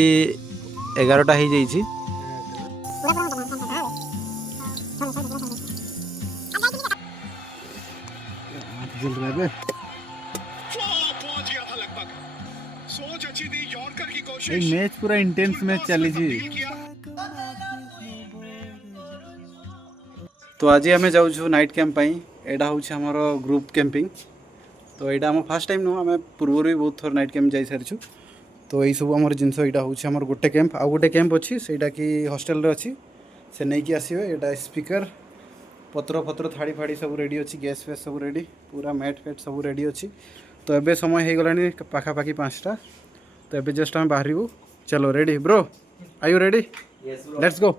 राति 11टा हो जाइए। मैच पूरा इंटेंस मैच चली। तो आज आम जाऊँ नाइट कैंप एटा हूँ आमर ग्रुप कैंपिंग। तो यहाँ आम फास्ट टाइम नुह आम पूर्व भी बहुत थर नाइट कैंप जा सारी। तो यही सब आम जिनस यहाँ हूँ आम गोटे कैंप आउ गोटे कैंप अच्छी सेटा कि हॉस्टल अच्छी से नहीं कि आसवे। यहाँ स्पीकर पत्र फत्र थाड़ी फाड़ी सब रेडी अच्छी गैस फैस सब रेडी पूरा मैट फैट सब रेडी अच्छी। तो एबे समय हो गला पाखापाखि 5टा। तो एबे जस्ट आम बाहर चलो ready bro are you ready let's go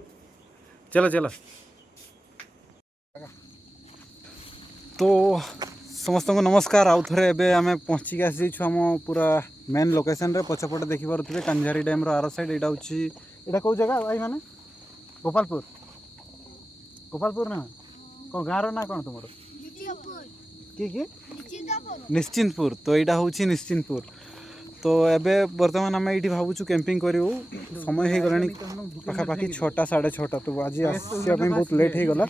चलो चलो। तो समस्त को नमस्कार आउ थे एबे आम पहुँचिक आसी आम पूरा मेन लोकेशन रे पछपटे देखी पारे कांझारी डैम आर साइड यहाँ हूँ यहाँ कौ जगह भाई मैंने गोपालपुर गोपालपुर ना कौन गाँव ना कौन तुम कि निश्चिंतपुर। तो यहाँ हूँ निश्चिंतपुर। तो एबे बर्तमान आम ये भावुँ कैंपिंग करूँ समय हो गला पाखापाखि 6टा 6:30। तो आज आसा बहुत लेट हो गला।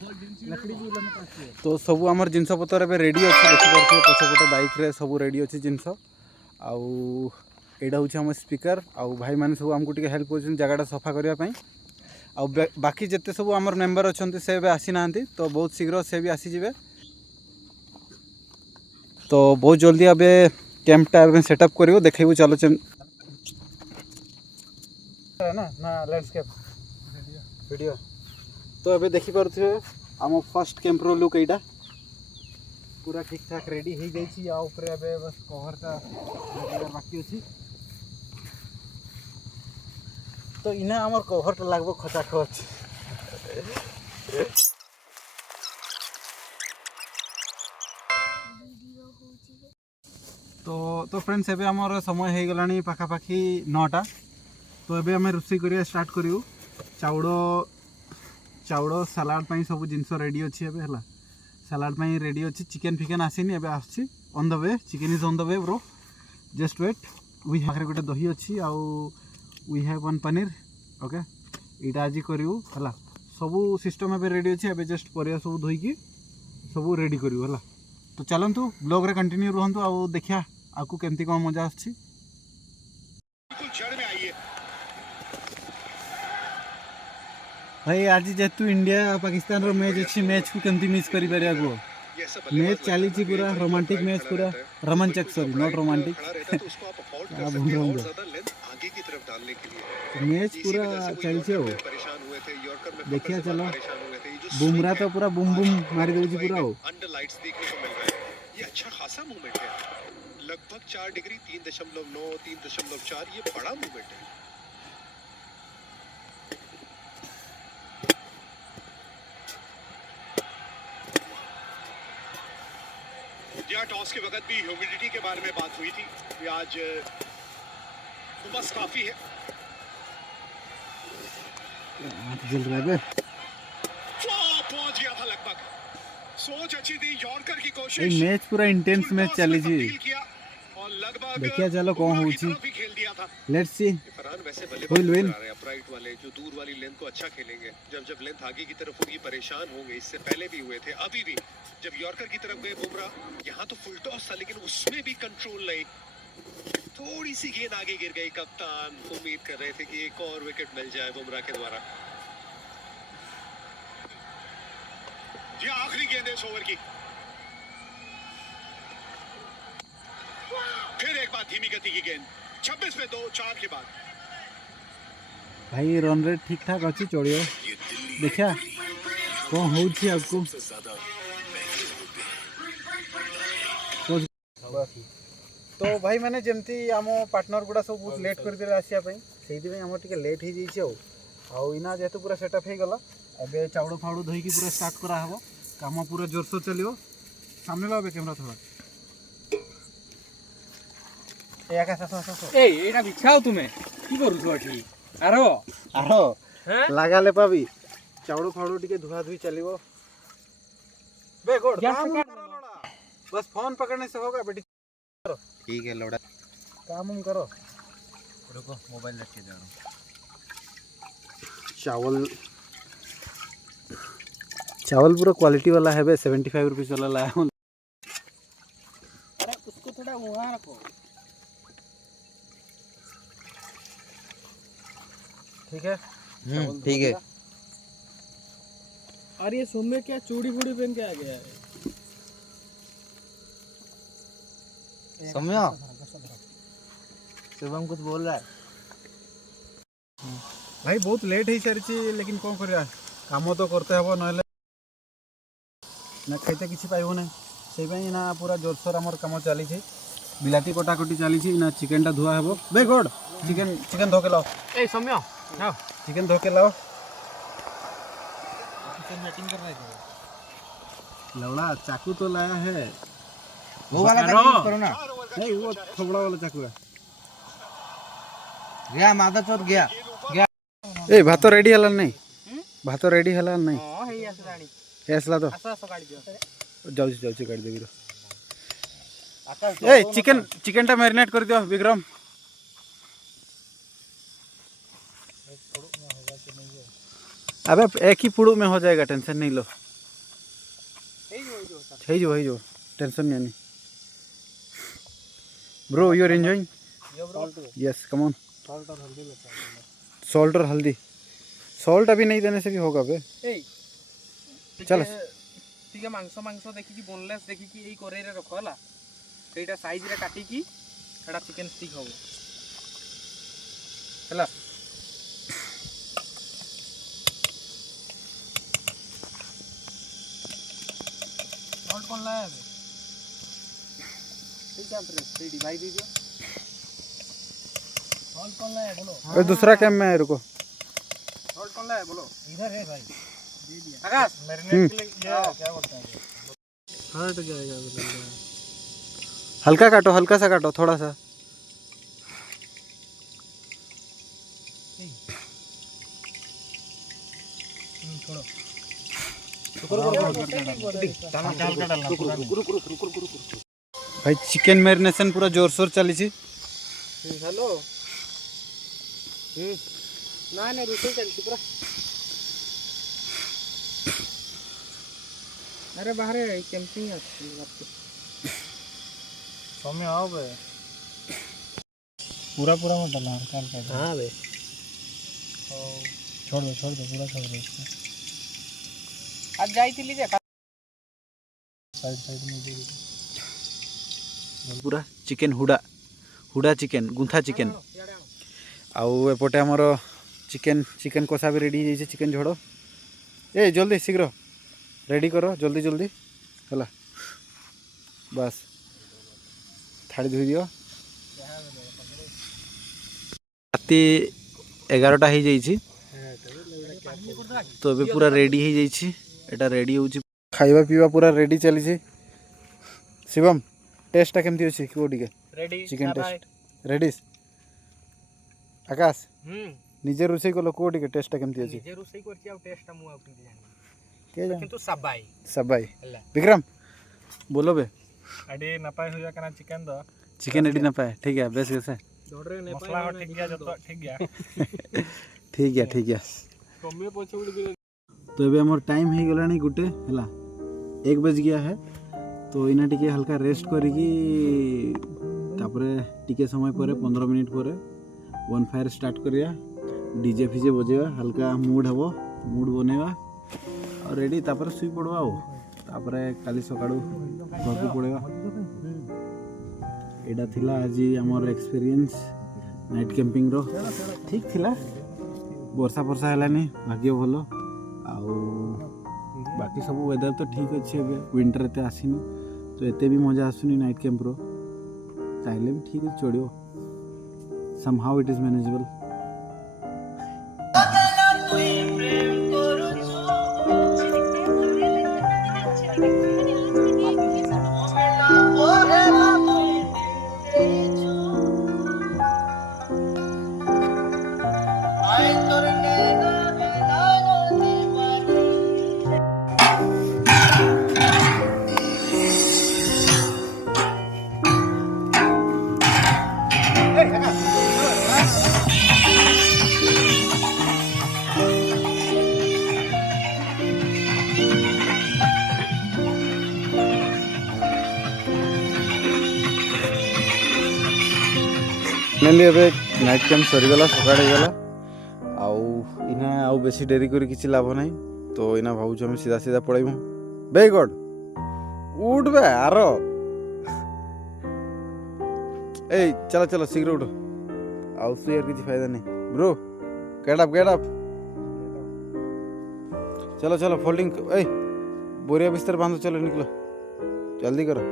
तो सब आमर जिनस पतर ए रेडी अच्छे देखिए पछपटे बाइक रे सब रेडी अच्छे जिनस आउ यहाँ हूँ आम स्पीकर आउ भाई मैंने सब आमको टे हेल्प कर जगह सफा करने आउ बाकी जिते सब आमर मेम्बर अच्छा से आसी ना। तो बहुत शीघ्र से भी आसीजे। तो बहुत जल्दी अब कैंपटा सेटअप कर देखो चलो ना ना लैंडस्केप वीडियो। तो अबे देखी पारे आम फर्स्ट कैंपर लुक यहाँ पूरा ठीक ठाक रेडी हो जाइए। या ऊपर अबे बस कभरटा बाकी अच्छी। तो इना आमर कभरटा लगभग खचाखच। तो फ्रेंड्स एबे आमर समय हो गला पाखापाखि 9टा। तो एबे आम रोषे करिया स्टार्ट करूँ। चाउड़ सलाड सब जिनस रेडी अच्छी एबे हला सलाड रेडी अच्छी। चिकेन फिकेन आसीनी एबे आसी on the way chicken is on the way bro just wait. वी पाखे गोटे दही अच्छी आउ we have one paneer okay यहाँ आज करूँ हला सबू सिस्टम एबे रेडी अच्छी। एबे जस्ट परिया सब धोईकी सब रेडी करूँ हला। तो चलतु ब्लॉग रे कंटिन्यू रुहतु आउ देखिया आपको केमती कौन मजा आछी। भाई आज जेतु इंडिया पाकिस्तान रो मैच अच्छी मैच को केमती मिस करि परिया गो मैच चली पूरा रोमांटिक मैच पूरा रोमांचक सॉरी नॉट रोमांटिक मैच पूरा चलছে हो देखिया चलो बुमराह तो पूरा बुम बुम मारी दउची पूरा हो। ये अच्छा खासा मूवमेंट है लगभग 4 डिग्री 3.9 3.4 ये बड़ा मूवमेंट है। या टॉस के वक्त भी ह्यूमिडिटी के बारे में बात हुई थी कि आज उमस काफी है। पहुंच गया था लगभग सोच अच्छी थी यॉर्कर की कोशिश मैच पूरा इंटेंस मैच चली और लगभग देखिए चलो कौन हो खेल दिया था। लेट्स सी फरहान वैसे बल्लेबाज अपराइट वाले जो दूर वाली लेंथ को अच्छा खेलेंगे। जब लेंथ आगे की तरफ होगी परेशान होंगे। इससे पहले भी हुए थे अभी भी जब यॉर्कर की तरफ गए बुमराह यहाँ तो फुल टॉस था लेकिन उसमें भी कंट्रोल नहीं थोड़ी सी गेंद आगे गिर गई। कप्तान उम्मीद कर रहे थे कि एक और विकेट मिल जाए बुमराह के द्वारा। ये आखिरी गेंद है इस ओवर की। फिर एक बार धीमी गति की गेंद 26 पे 2 4 के बाद भाई रन रेट ठीक ठाक अच्छी चढ़ियो देखा कौन हो आपको। तो भाई मैंने जमती आम पार्टनर गुड़ा सब बहुत लेट कर आसापी से आम टे लेट हो जाइए आना जेहेतु पूरा सेटअप हो गला। एबे चाउड़ फाउड़ धोईकी पूरा स्टार्ट कराहब काम पूरा जोरसोर चलो सामने लो कैमरा थोड़ा एटा बिछाओ तुमे की करू छी आरो आरो लगा ले पाबी चाउड़ फाउड़ टिके धुआ धुई चलिवो बे गोड़ काम करो लोड़ा बस फोन पकड़ने से होगा बेटी ठीक है लोड़ा काम करो रुको मोबाइल रख के जा रहा हूँ। चावल चावल पूरा क्वालिटी वाला है बे, 75 रुपीज़ वाला लाया हूँ। अरे उसको थोड़ा वहाँ रखो। ठीक है ठीक है। और ये सोमे क्या चूड़ी फूड़ी पहन के आ गया है? सौम्या शुभम कुछ बोल रहा है। भाई बहुत लेट हो सारी, लेकिन कौन कर काम तो करते हम ना खाइते किसी पाइबू ना, से ना पूरा जोरसोर आमर कम चली बिलाती कटाकटी चली ना। चिकेन धुआ हे बे गड चिकेन चिकेन धोके लाओ। ए सौम्या आओ। चिकेन धोके लाओ। चिकन वेटिंग कर रहा है। लौड़ा चाकू तो लाया है, वो वाला चाकू यूज करो ना। नहीं वो थोबड़ा वाला चाकू है। गया मादा चोट गया गया। ए भात रेडी हला नहीं, भात रेडी हला नहीं। हां हे असराणी हेसला तो असा असा काढ दियो। जाऊ काट देबी रो। ए चिकन चिकन टा मैरिनेट कर दियो विक्रम। अबे एक ही पुड़ू में हो जाएगा, टेंशन नहीं लो। है जो टेंशन नहीं आनी। Bro you are enjoying? Yes come on. Salt और हल्दी। सॉल्ट अभी नहीं देने से भी होगा बे। चल ठीक है। मांस देखी कि बोनलेस देखी कि एई कोरे रे रखो हला, एटा साइज रे काटी कि एटा चिकन स्टिक हो हला। सॉल्ट कौन लाया है? ठीक है फ्रेंड, डिवाइड दीजिए। सॉल्ट कौन लाया है बोलो। और दूसरा कैम में है, रुको। सॉल्ट कौन लाया है बोलो। इधर है भाई, दे दिया। आकाश मैरिनेट के लिए ये क्या बोलते हैं? हट जाएगा। हल्का काटो, हल्का सा काटो, थोड़ा सा। भाई चिकन मैरिनेशन पूरा जोर शोर चली। हेलो ना ना रुसे चलती पूरा। अरे बाहर कैंपिंग आपके सोमे आओ बे। पूरा मत डालना, हल्का। हाँ बे छोड़ दो पूरा छोड़ दो इसको। आज जाई थी लीजिए साइड में दे दो। पूरा chicken Hooda chicken Guntha chicken आउ एपटे आमर चिकन कषा भी रेडी हो। चिकन झोड़ ए जल्दी शीघ्र रेडी करो, जल्दी है बस। थाड़ी धोई दियो। राति 11टा हो जाइए तो अभी पूरा रेडी हो जाइए। एटा रेडी हो खाइबा पीवा पूरा रेडी चली। शिवम टेस्टा केमती अछि को टिके? Ready chicken taste ready. Akash निजे रोसई कलो को टिके टेस्टा केमती अछि? निजे रोसई करछि आ टेस्टा मु आपन जानि के जान किंतु सबाई सबाई। विक्रम बोलो बे। अडी नपाय हो जा कना चिकन दो। चिकन एडी ना पाए। ठीक है बेस कैसे मसला हो ठीक गया जतो ठीक गया। ठीक है। सोमे पछे उड़। तो अबे हमर टाइम हो गलानी गुटे हला 1 बज गया है। तो इना टिके हल्का रेस्ट करिकी तापरे टिके समय पर 15 मिनिट पर वन फायर स्टार्ट करिया। डीजे फीजे बजेवा, हल्का मूड हबो, मूड बनेवा और रेडी। तापर सुई पड़वा आओ, तापरे काली सकाळू घर को पड़ेगा। एडा थिला आज हमर एक्सपीरियंस नाइट कैंपिंग रो। ठीक थिला, वर्षा वर्षा हलानी, भाग्य भलो। आउ बाकी सब वेदर तो ठीक अच्छे। विंटर एते आसीनी तो एते भी मजा आसुनी नाइट कैंप रो। चाहले भी ठीक है चढ़ो, somehow it is manageable। Finally एबे नाइट कैंप सरीगला सकाळ गला आउ इना आउ बेसी डेरी करी किछि लाभ नाही तो इना भाऊ हम सीधा सीधा पळैमु बे गॉड उठ बे आरो ए चलो चलो शीघ्र उठो आउ से यार किछि फायदा नहीं ब्रो गेट अप चलो चलो फोल्डिंग ए बोरिया बिस्तर बांधो चलो निकलो जल्दी करो